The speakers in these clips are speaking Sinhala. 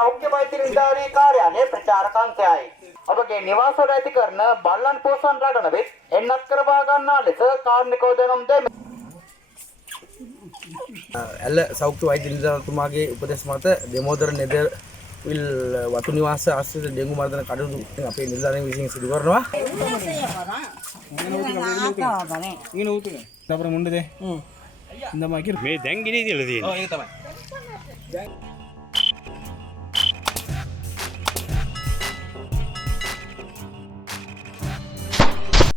සෞඛ්‍ය වෛද්‍ය නිලධාරී කාර්යාලයේ ප්‍රචාරක අංකයයි. ඔබගේ නිවාසවල ඇති කරන බල්ලන් පෝසන් රටන වෙත් එන්නත් කරවා ගන්නා ලෙස කාර්මිකව දැනුම් දෙමි. ඇල්ල සෞඛ්‍ය වෛද්‍ය නිලධාරීතුමාගේ උපදෙස් මත දෙමෝදර නෙදර් විල් වතු නිවාස ආශ්‍රිත ඩෙංගු මර්ධන කටයුතු අපේ නිලධාරීන් විසින් සිදු කරනවා. මේ දැන් ගිනි තියලා තියෙනවා. ඔව් ඒක තමයි.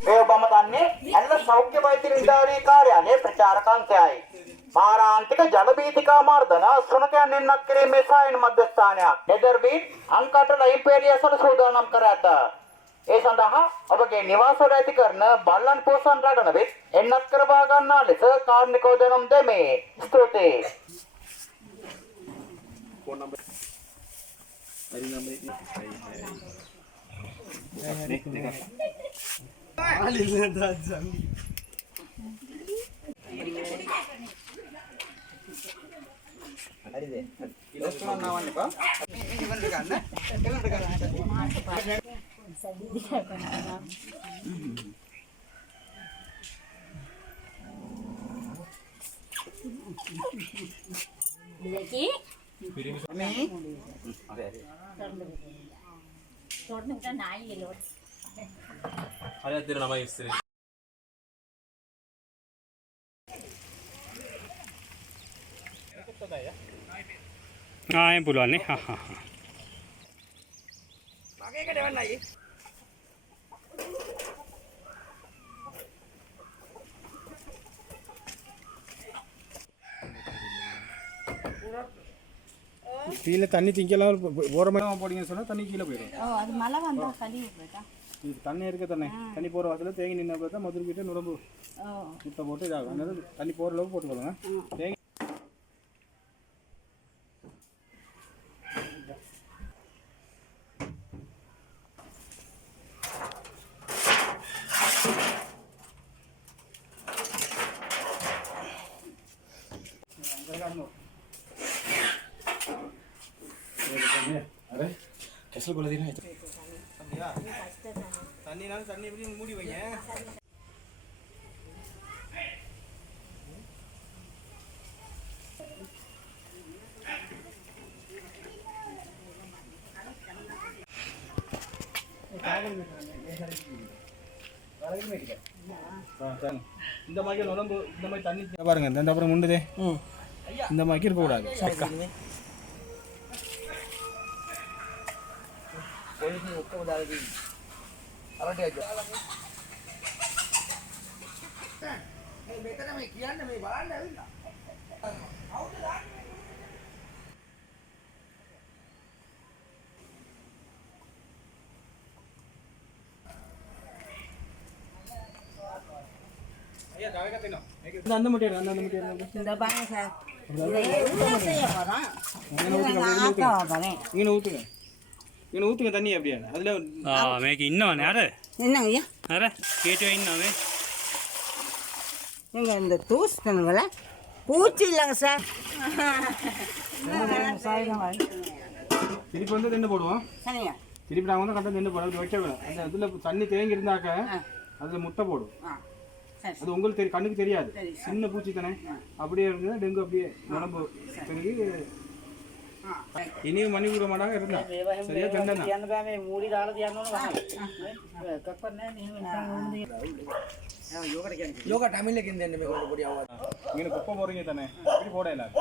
මේ ඔබම තන්නේ ඇල්ල සෞඛ්‍ය වෛද්‍ය නිලධාරී කාර්යාලයේ ප්‍රචාරක අංකයයි. මාරාන්තික ජල බීතිකා මර්ධන සුනකයන් එන්නත් කිරීමේ සායන මධ්‍යස්ථානයක් නෙදර්බීට් අංකට ලයිම්පේඩිය සල සූදානම් කර ඇත. ඒ සඳහා ඔබගේ නිවාසවල ඇති කරන බල්ලන් පෝසන් රටන වෙත් එන්නත් කරවා ගන්නා ලෙස කාර්මිකව දැනුම් දෙමි. ස්තුතියි. ෆෝන් නම්බර් එම් පුළුවන් නේ. හා හා හා. මගේකට එවන්නයි. கீழே தண்ணி திங்கலாம் ஓரமாக போடிங்கன்னு சொன்னால் தண்ணி கீழே போயிடும். அது மழை வந்தால் சளி போயிட்டா இது தண்ணி இருக்க தானே தண்ணி போகிற வாசலில் தேங்கி நின்று பார்த்தா மதுரைக்கிட்ட நுழம்பு முட்டை போட்டு இதாகும். அதனால தண்ணி போகிற அளவுக்கு போட்டுக்கோங்க. தேங்கி கெசல் கொள்ள தீனா தண்ணினாலும் தண்ணி எப்படி மூடி வைங்க. இந்த மாதிரி நுழம்பு இந்த மாதிரி தண்ணி பாருங்க. இந்த அப்புறம் முண்டுதே இந்த மாதிரி இருக்கக்கூடாது. போலீஸ் உத்தரவு அரட்டை ஆச்சு. அந்த முட்டையா அந்த முட்டையா இந்த பாருங்க சார் இங்கே ஊற்றுங்க. இங்கே ஊற்றுங்க தண்ணி அப்படியா அதில் මේක ඉන්නවනේ අර. என்னங்கய்யா අර කේටුවේ ඉන්නව මේ. நீங்க இந்த தூசுக்கணுங்கள பூச்சி இல்லைங்க சார். திருப்பி வந்து திண்டு போடுவோம். சரிங்க திருப்பி நாங்கள் வந்து கரெக்டாக திண்டு போடுவோம். அப்படி வைக்க வேணும். அந்த இதில் தண்ணி தேங்கி இருந்தாக்க அதில் முட்டை போடும். சரி அது உங்களுக்கு கண்ணுக்கு தெரியாது. சின்ன பூச்சி தானே அப்படியே இருந்தால் டெங்கு அப்படியே உடம்பு பெருகி இனியும் மணி விட மாட்டாங்க இருந்தா சரியா தண்டனை. யோகா தமிழில் கிந்த என்ன கொண்டு போடி ஆகாது. இங்கே குப்பை போடுறீங்க தானே இப்படி போட இல்லாது.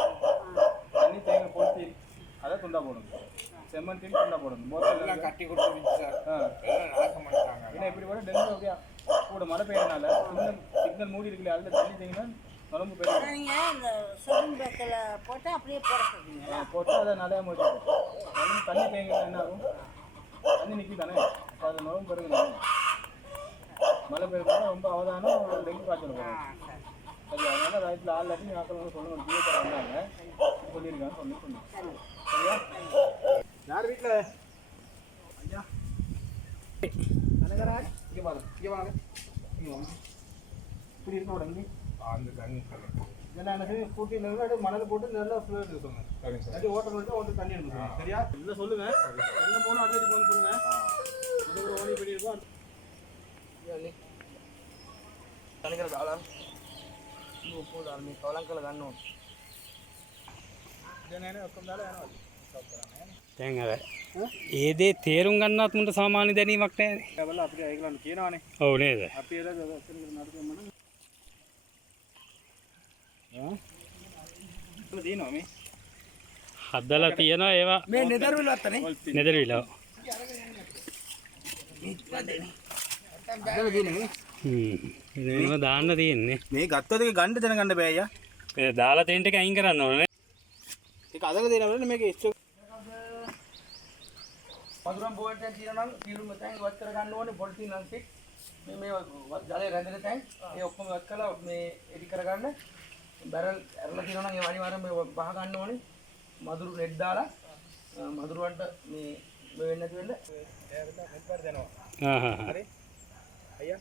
தண்ணி தேங்காய் பொறுத்தி அதை துண்டா போடணும். செம்மந்தின் துண்டா போடணும். மோட்டர் கட்டி கொடுத்து சார் ஏன்னா இப்படி போட டெங்கு அப்படியா கூட மழை பெய்யறதுனால சிக்னல் மூடி இருக்குல்ல அதில் தண்ணி தேங்கினா நுழம்பு போயிடும். நீங்கள் இந்த சுடும் பேக்கில் போட்டு அப்படியே போட சொல்றீங்களா? போட்டு அதை நிறையா முடிச்சு தண்ணி தேங்கினா என்ன ஆகும்? தண்ணி நிற்கி தானே அப்போ அது நுழம்பு பெருகுதானே. மழை பெய்யறதுனால ரொம்ப அவதானம் டெங்கு காய்ச்சல் வரும். சரி அதனால வயிற்றில் ஆள் இல்லாட்டி ஆக்கள் வந்து சொல்லுங்கள். ஜியோக்கார வந்தாங்க சொல்லியிருக்காங்க சொன்னேன். சரியா யார் வீட்டில் ஐயா கனகராஜ் இங்கே வாங்க இங்கே வாங்க இங்கே வாங்க இப்படி இருக்க உடனே அந்த தண்ணி இதெல்லாம் என்ன செய்யும் கூட்டி நல்லா மணல் போட்டு நல்லா ஃப்ளோர் இருக்குங்க அப்படி ஓட்டம் பண்ணிட்டு ஓட்டு தண்ணி எடுத்துக்கோங்க சரியா இல்லை சொல்லுங்க என்ன போகணும் அட்லெட் போகணும்னு சொல்லுங்க இது ஒரு ஓடி பண்ணியிருக்கோம் තනිකර දාලා ඔක්කොම දාලා මේ කවලම් කරලා ගන්න ඕනේ. දැන් එනේ ඔක්කොම දාලා යනවා ස්ටොප් කරන්නේ දැන් අර ඒ දේ තේරුම් ගන්නවත් මුන්ට සාමාන්‍ය දැනීමක් නැහැ. ඒවල අපිට ඒගොල්ලන් කියනවානේ ඔව් නේද? අපි එදා ඔතන නඩුවෙන් මන දිනනවා මේ හදලා තියෙනවා ඒවා මේ නෙදර් විල අත්තනේ. නෙදර විලව. අදලා දිනේ මේව දාන්න තියෙන්නේ. මේ ගත්තොත් ඒක ගන්න දැනගන්න බෑ අයියා ඒ දාලා තියෙන ටික අයින් කරන්න ඕනේ. ඒක අදලා දෙනවනේ මේක ස්ටොක් මදුරම් බෝල්ට් එක තියෙනවා නම් කීලු මෙතෙන් වත් කර ගන්න ඕනේ පොලිතින් නම් සික් මේ ජලය රැඳෙන තැන් ඒ ඔක්කොම වත් කරලා මේ එඩි කරගන්න බැරල් ඇරලා තියෙනවා නම් ඒ අනිවාර්යයෙන් මේ බහ ගන්න ඕනේ මදුරු රෙඩ් දාලා මදුරුවන්ට මේ වෙන්නේ නැති වෙන්න හරි අයියා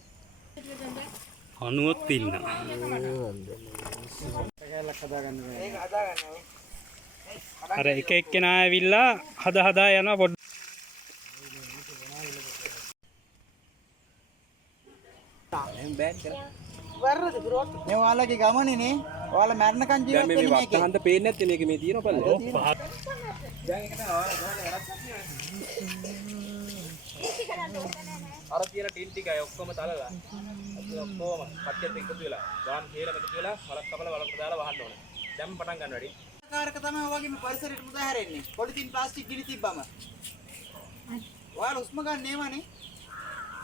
අනුවත් ඉන්නවා. කැලක් හදාගන්න ඒක හදා ගන්න අර එක එක්කෙනා ඇවිල්ලා හදා යනවා පොඩ්ඩක්. වැරද්ද බ්‍රෝ මේ ඔයාලගේ ගමනේනේ ඔයාලා මරණකන් ජීවත් වෙන්නේ මේකේ හන්ද පේන්නේ නැත්තේ මේක මේ තියෙන පල්ල දැන් එකට අර තියෙන ටින් ටිකයි ඔක්කොම තලලා අපි ඔක්කොම කට්ටියත් එකතු වෙලා ගාන් හේලම එකතු වෙලා වලක් කපලා වලක් දාලා වහන්න ඕනේ දැන් පටන් ගන්න වැඩි කාරක තමයි ඔයගේ මේ පරිසරයට මුදා හැරෙන්නේ පොලිතින් ප්ලාස්ටික් ගිනි තිබ්බම ඔයාලා උස්ම ගන්න නේමනේ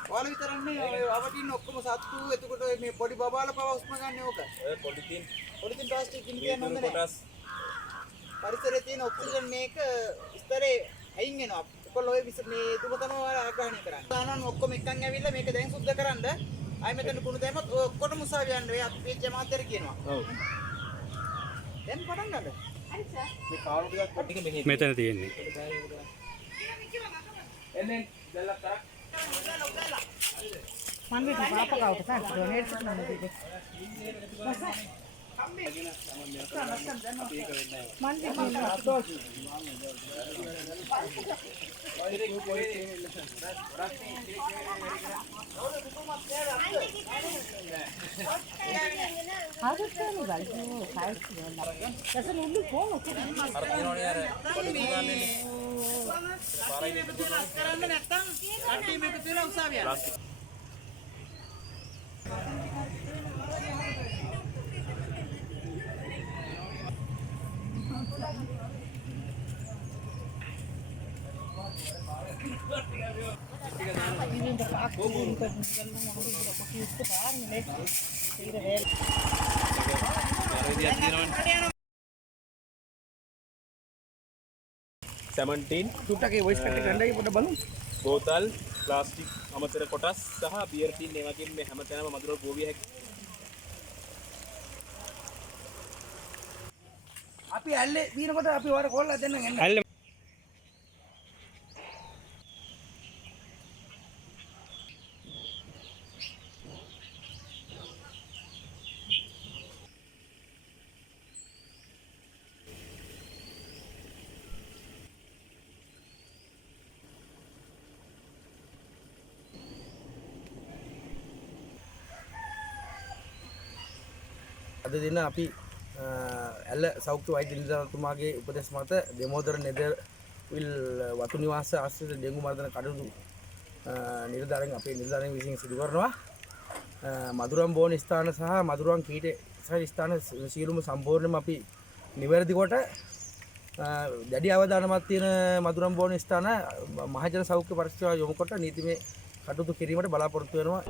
ඔයාලා විතරක් නෙවෙයි අවටින් ඔක්කොම සත්තු එතකොට මේ පොඩි බබාලා පව උස්ම ගන්න ඕක ඔය පොලිතින් ප්ලාස්ටික් ගිනි තියන්න හොඳ නැහැ පරිසරයේ තියෙන ඔක්සිජන් මේක ස්තරේ අයින් වෙනවා ඔයගොල්ලෝ ඔය මේ දුම තමයි ඔයාලා ආග්‍රහණය කරන්නේ දානන් ඔක්කොම එකන් ඇවිල්ලා මේක දැන් සුද්ධ කරන්න ආයි මෙතන කුණු දැම්මත් ඔක්කොටම උසාවිය යන්න වෙයි අපි පේජ් මාතර කියනවා ඔව් දැන් පටන් ගන්න මේ කාරු ටිකක් ටික මෙහෙ මෙතන තියෙන්නේ. එන්නේ දැල්ලක් කරක් මම මේ පාපකවට සාක් ඩොනේට් කරනවා නේද? සැමන්ටින් සුට්ටකේ වොයිස් කට් එක ගන්නයි පොඩ්ඩක් බලමු. බෝතල් ප්ලාස්ටික් අමතර කොටස් සහ බියර් ටින් ඒ වගේ මේ හැමතැනම මදුරවල ගෝවිය හැකි අපි ඇල්ලේ දිනකොට අපි වර කොල්ලා දෙන්නම් එන්න. ඇල්ල අද දින අපි ඇල්ල සෞඛ්‍ය වෛද්‍ය නිලධාරීතුමාගේ උපදෙස් මත දෙමෝදර නෙදර් විල් වතු නිවාස ආශ්‍රිත ඩෙන්ගු මර්ධන කටයුතු නිලධාරීන් අපේ නිලධාරීන් විසින් සිදු කරනවා. මදුරම් බෝන ස්ථාන සහ මදුරම් කීට ස්ථාන සියලුම සම්පූර්ණයෙන්ම අපි නිවැරදි කොට දැඩි අවධානමක් තියෙන මදුරම් බෝන ස්ථාන මහජන සෞඛ්‍ය පරිශ්‍රය යොමු කොට නීතිමය කටයුතු කිරීමට බලාපොරොත්තු වෙනවා.